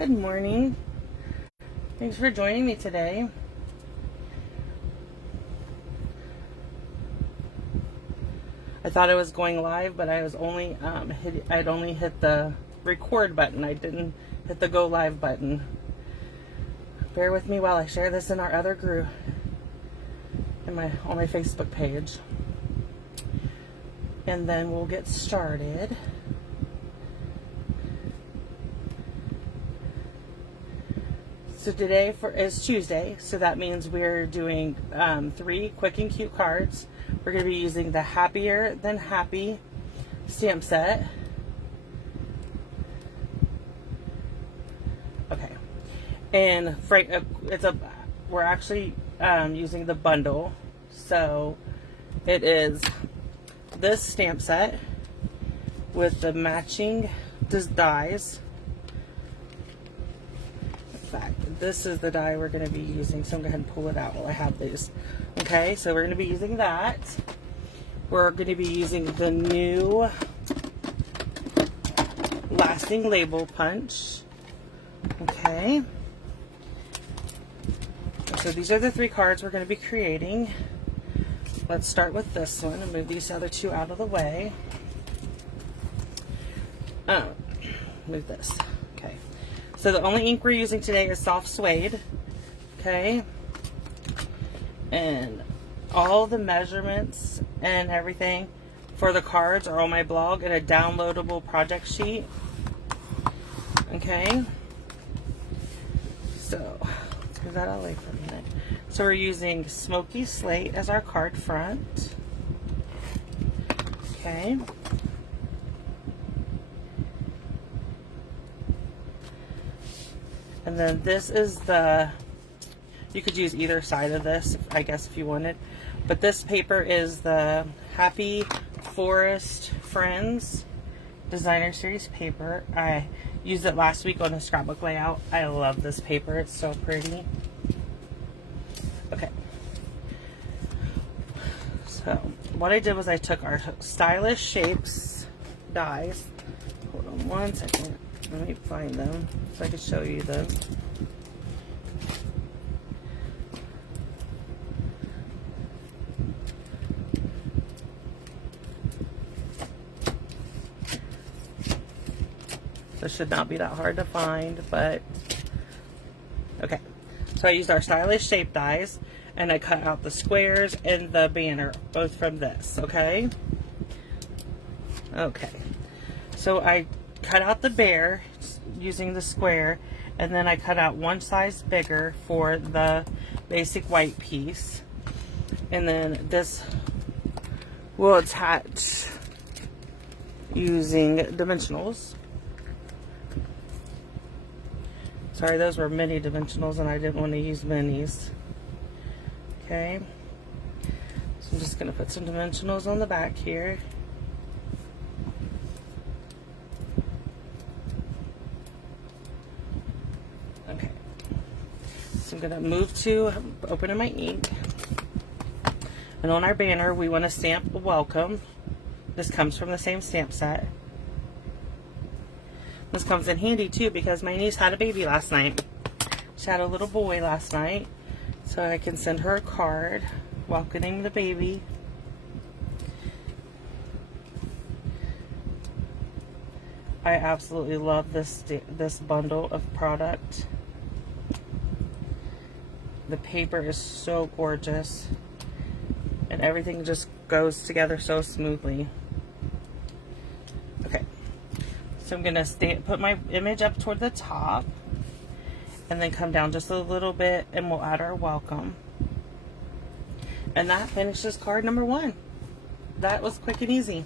Good morning. Thanks for joining me today. I thought I was going live, but I was only I'd only hit the record button. I didn't hit the go live button. Bear with me while I share this in our other group on my Facebook page. And then we'll get started. So today is Tuesday, so that means we're doing 3 quick and cute cards. We're going to be using the Happier Than Happy stamp set. Okay, and we're actually using the bundle, so it is this stamp set with the matching dies. This is the die we're going to be using, so I'm going to go ahead and pull it out while I have these. Okay, so we're going to be using that. We're going to be using the new lasting label punch. Okay. So these are the 3 cards we're going to be creating. Let's start with this one and move these other 2 out of the way. Move this. Okay. So the only ink we're using today is soft suede, okay? And all the measurements and everything for the cards are on my blog in a downloadable project sheet, okay? So, let's move that out of the way for a minute. So we're using Smoky Slate as our card front, okay? And then this is you could use either side of this, I guess, if you wanted. But this paper is the Happy Forest Friends Designer Series paper. I used it last week on a scrapbook layout. I love this paper. It's so pretty. Okay. So what I did was I took our Stylish Shapes dies. Hold on one second. Let me find them so I can show you them. This should not be that hard to find, but okay. So I used our Stylish Shape dies, and I cut out the squares and the banner, both from this, okay? Okay. So I cut out the bear using the square, and then I cut out one size bigger for the basic white piece, and then this will attach using dimensionals. Sorry, those were mini dimensionals and I didn't want to use minis. Okay, so I'm just going to put some dimensionals on the back here. I'm going to move to opening my ink. And on our banner, we want to stamp welcome. This comes from the same stamp set. This comes in handy too because my niece had a baby last night. She had a little boy last night. So I can send her a card welcoming the baby. I absolutely love this bundle of product. The paper is so gorgeous, and everything just goes together so smoothly. Okay, so I'm gonna put my image up toward the top, and then come down just a little bit, and we'll add our welcome. And that finishes card number 1. That was quick and easy.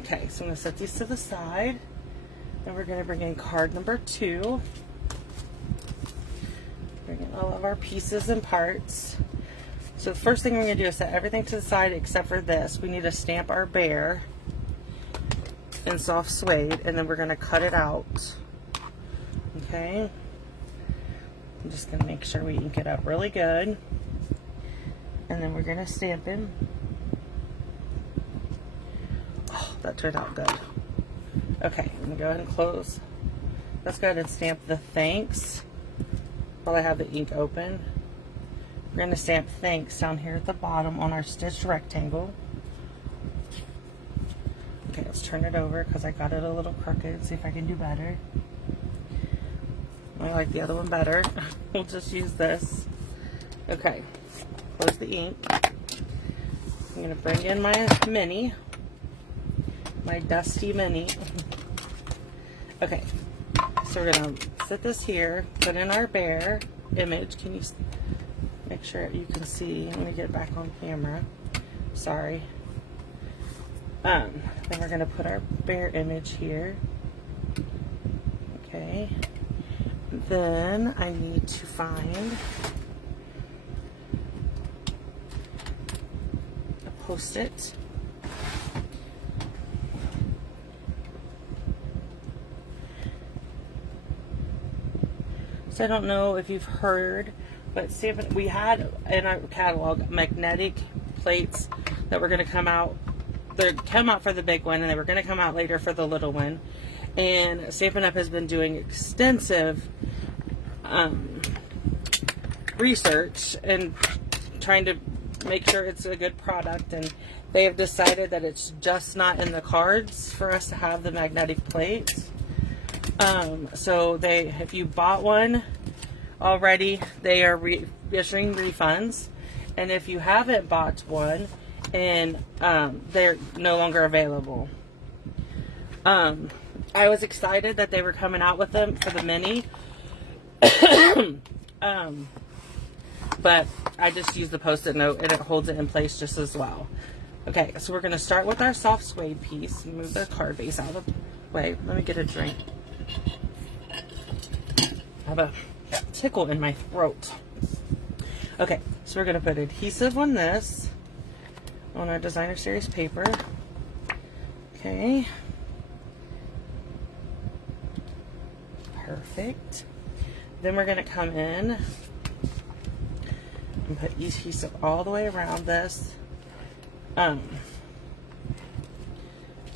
Okay, so I'm gonna set these to the side, and we're gonna bring in card number 2. Bring in all of our pieces and parts. So the first thing we're going to do is set everything to the side except for this. We need to stamp our bear in soft suede, and then we're going to cut it out. Okay. I'm just going to make sure we ink it up really good. And then we're going to stamp him. Oh, that turned out good. Okay, I'm going to go ahead and close let's go ahead and stamp the thanks while I have the ink open. We're going to stamp thanks down here at the bottom on our stitched rectangle. Okay, let's turn it over because I got it a little crooked. See if I can do better. I like the other one better. We'll just use this. Okay, close the ink. I'm going to bring in my mini, my dusty mini. Okay, so we're going to set this here, put in our bear image. Can you make sure you can see? Let me get back on camera. Sorry. Then we're going to put our bear image here. Okay. Then I need to find a Post-it. So I don't know if you've heard, but we had in our catalog magnetic plates that were going to come out. They come out for the big one, and they were going to come out later for the little one. And Stampin' Up! Has been doing extensive research and trying to make sure it's a good product. And they have decided that it's just not in the cards for us to have the magnetic plates. So if you bought one already, they are issuing refunds. And if you haven't bought one, and they're no longer available. I was excited that they were coming out with them for the mini. But I just use the Post-it note and it holds it in place just as well. Okay, so we're going to start with our soft suede piece. Move the card base out of the way. Let me get a drink. I have a tickle in my throat. Okay, so we're going to put adhesive on this, on our designer series paper. Okay. Perfect. Then we're going to come in and put adhesive all the way around this. And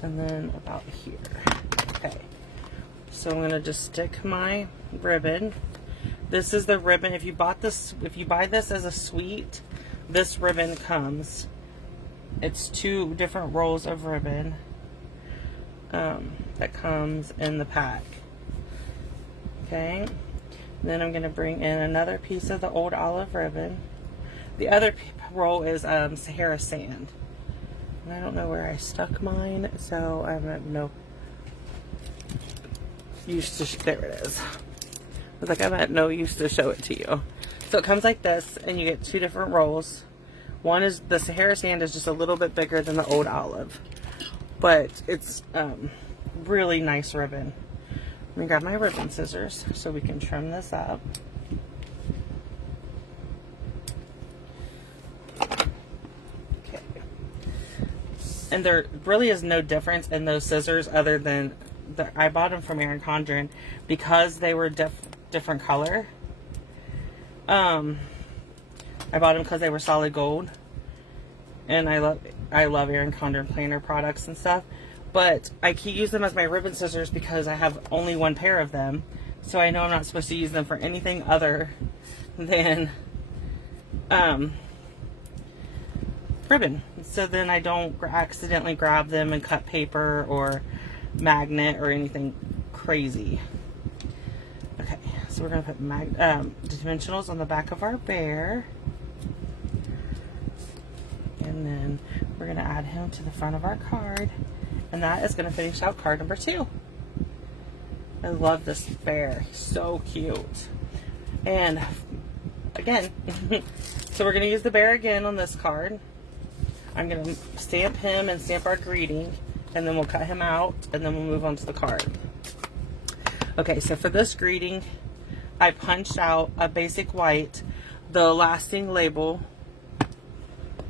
then about here. Okay. So I'm going to just stick my ribbon. This is the ribbon. If you buy this as a suite, this ribbon comes. It's 2 different rolls of ribbon that comes in the pack. Okay. Then I'm going to bring in another piece of the old olive ribbon. The other roll is Sahara sand. And I don't know where I stuck mine, so I have no use to. There it is. I was like, I'm at no use to show it to you. So it comes like this, and you get 2 different rolls. One is the Sahara sand is just a little bit bigger than the old olive, but it's really nice ribbon. Let me grab my ribbon scissors so we can trim this up. Okay. And there really is no difference in those scissors other than I bought them from Erin Condren because they were different color. I bought them because they were solid gold, and I love Erin Condren planner products and stuff. But I keep using them as my ribbon scissors because I have only 1 pair of them, so I know I'm not supposed to use them for anything other than ribbon. So then I don't accidentally grab them and cut paper or magnet or anything crazy. Okay, so we're going to put dimensionals on the back of our bear. And then we're going to add him to the front of our card. And that is going to finish out card number 2. I love this bear. He's so cute. And again, so we're going to use the bear again on this card. I'm going to stamp him and stamp our greeting. And then we'll cut him out. And then we'll move on to the card. Okay, so for this greeting, I punched out a basic white, the lasting label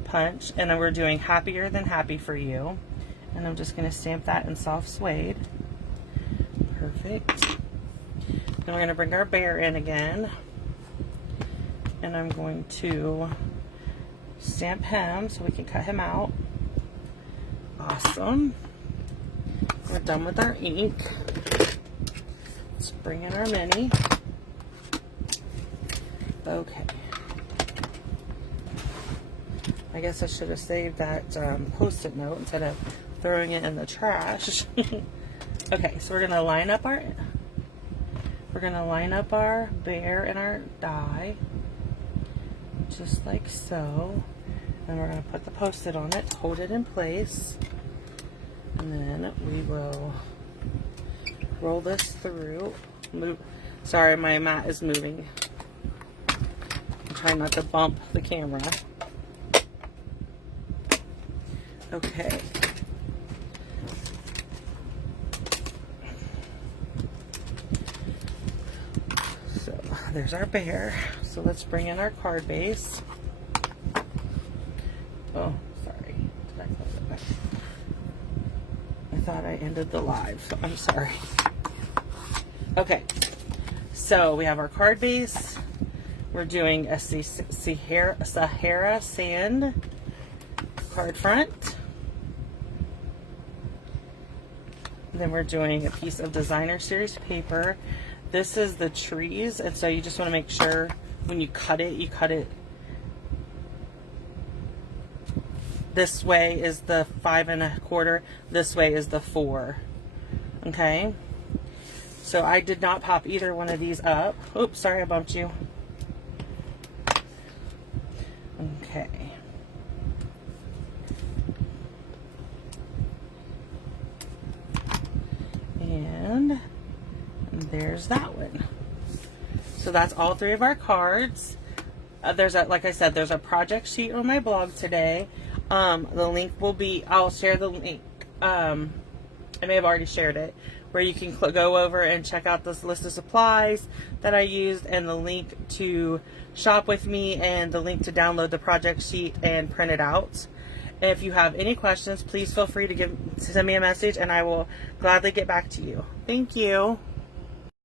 punch. And then we're doing happier than happy for you. And I'm just going to stamp that in soft suede. Perfect. Then we're going to bring our bear in again. And I'm going to stamp him so we can cut him out. Awesome. We're done with our ink. let's bring in our mini. Okay. I guess I should have saved that Post-it note instead of throwing it in the trash. Okay, so we're gonna line up our bear and our die, just like so. And we're gonna put the Post-it on it, hold it in place, and then we will roll this through. Sorry, my mat is moving. I'm trying not to bump the camera. Okay. So there's our bear. So let's bring in our card base. Oh, sorry. Did I close it back? I thought I ended the live, so I'm sorry. Okay. So we have our card base. We're doing a Sahara Sand card front. And then we're doing a piece of designer series paper. This is the trees, and so you just want to make sure when you cut it this way is the 5 1/4, this way is the 4. Okay, so I did not pop either one of these up. Oops, sorry, I bumped you. Okay. And there's that one. So that's all 3 of our cards. Like I said, there's a project sheet on my blog today. The link will be, I'll share the link. I may have already shared it, where you can go over and check out this list of supplies that I used, and the link to shop with me, and the link to download the project sheet and print it out. If you have any questions, please feel free to send me a message, and I will gladly get back to you. Thank you.